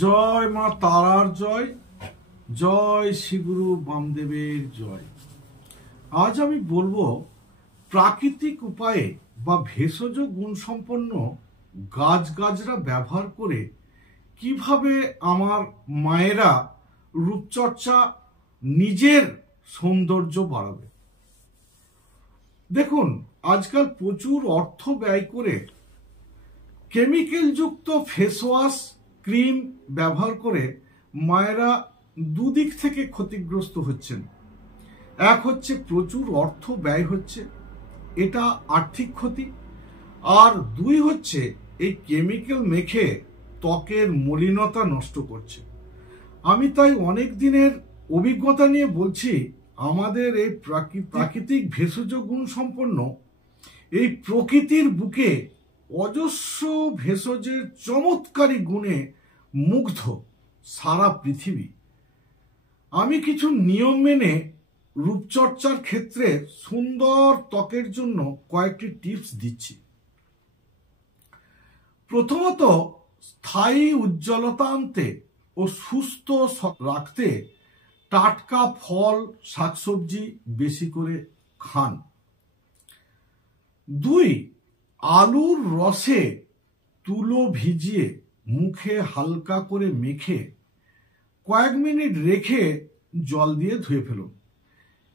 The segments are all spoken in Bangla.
জয় মা তারার জয়, জয় শ্রীগুরু বামদেবের জয়। আজ আমি বলবো প্রাকৃতিক উপায়ে বা ভেষজ গুণসম্পন্ন গাছগাছরা ব্যবহার করে কিভাবে আমার মায়েরা রূপচর্চা নিজের সৌন্দর্য বাড়াবে। দেখুন, আজকাল প্রচুর অর্থ ব্যয় করে কেমিক্যালযুক্ত ফেস ওয়াশ, ক্রিম ব্যবহার করে মায়েরা দুদিক থেকে ক্ষতিগ্রস্ত হচ্ছেন। এক হচ্ছে প্রচুর অর্থ ব্যয় হচ্ছে, এটা আর্থিক ক্ষতি। আর দুই হচ্ছে এই কেমিক্যাল মেখে ত্বকের মলিনতা নষ্ট করছে। আমি তাই অনেক দিনের অভিজ্ঞতা নিয়ে বলছি, আমাদের এই প্রাকৃতিক ভেষজ গুণ সম্পন্ন এই প্রকৃতির বুকে অজস্র ভেষজের চমৎকারী গুণে মুগ্ধ সারা পৃথিবী। আমি কিছু নিয়ম মেনে রূপচর্চার ক্ষেত্রে সুন্দর ত্বকের জন্য কয়েকটি টিপস দিচ্ছি। প্রথমত, স্থায়ী উজ্জ্বলতা আনতে ও সুস্থ রাখতে টাটকা ফল, শাকসবজি বেশি করে খান। দুই, আলুর রসে তুলো ভিজিয়ে মুখে হালকা করে মেখে কয়েক মিনিট রেখে জল দিয়ে ধুয়ে ফেলুন।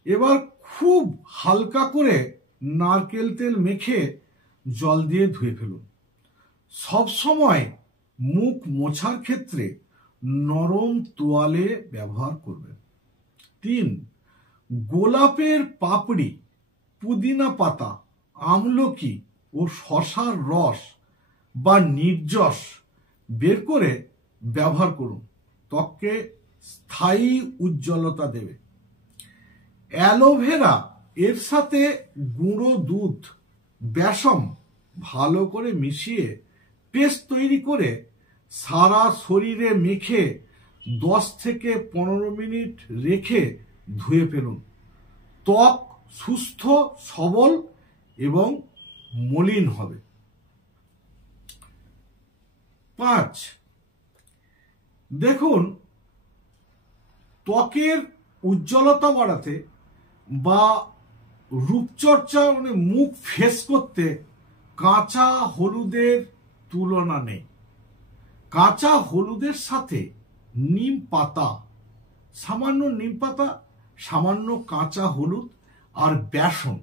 এবার খুব হালকা করে নারকেল তেল মেখে জল দিয়ে ধুয়ে ফেলুন। সবসময় মুখ মোছার ক্ষেত্রে নরম তোয়ালে ব্যবহার করবেন। তিন, গোলাপের পাপড়ি, পুদিনা পাতা, আমলকি ও শসার রস বা নির্যস বের করে ব্যবহার করুন, ত্বককে স্থায়ী উজ্জ্বলতা দেবে। অ্যালোভেরা এর সাথে গুঁড়ো দুধ, বেসম ভালো করে মিশিয়ে পেস্ট তৈরি করে সারা শরীরে মেখে 10 থেকে 15 মিনিট রেখে ধুয়ে ফেলুন। ত্বক সুস্থ, সবল এবং মলিন হবে। 5, দেখুন, ত্বকের উজ্জ্বলতা বাড়াতে বা রূপচর্চা মুখ ফেস করতে কাঁচা হলুদের তুলনা নেই। কাঁচা হলুদের সাথে নিম পাতা, সামান্য নিম পাতা, সামান্য কাঁচা হলুদ আর বেসন,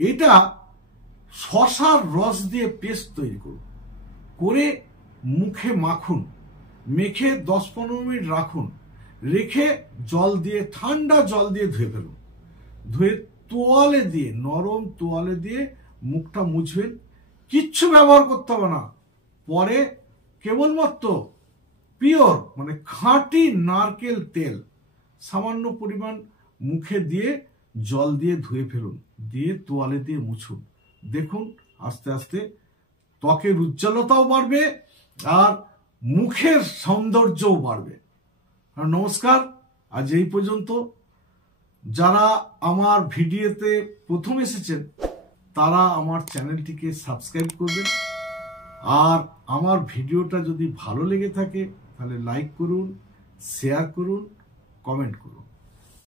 এটা শসার রস দিয়ে পেস্ট তৈরি করুন, করে মুখে মাখুন, মেখে 10-15 মিনিট রাখুন, রেখে জল দিয়ে, ঠান্ডা জল দিয়ে ধুয়ে ফেলুন। ধুয়ে তোয়ালে দিয়ে, নরম তোয়ালে দিয়ে মুখটা মুছবেন। কিচ্ছু ব্যবহার করতে হবে না। পরে কেবলমাত্র পিওর খাঁটি নারকেল তেল সামান্য পরিমাণ মুখে দিয়ে জল দিয়ে ধুয়ে ফেলুন, দিয়ে তোয়ালে দিয়ে মুছুন। দেখুন, আস্তে আস্তে ত্বকের উজ্জ্বলতাও বাড়বে আর মুখের সৌন্দর্যও বাড়বে। নমস্কার, আজ এই পর্যন্ত। যারা আমার ভিডিওতে প্রথম এসেছেন তারা আমার চ্যানেলটিকে সাবস্ক্রাইব করবেন। আর আমার ভিডিওটা যদি ভালো লেগে থাকে তাহলে লাইক করুন, শেয়ার করুন, কমেন্ট করুন।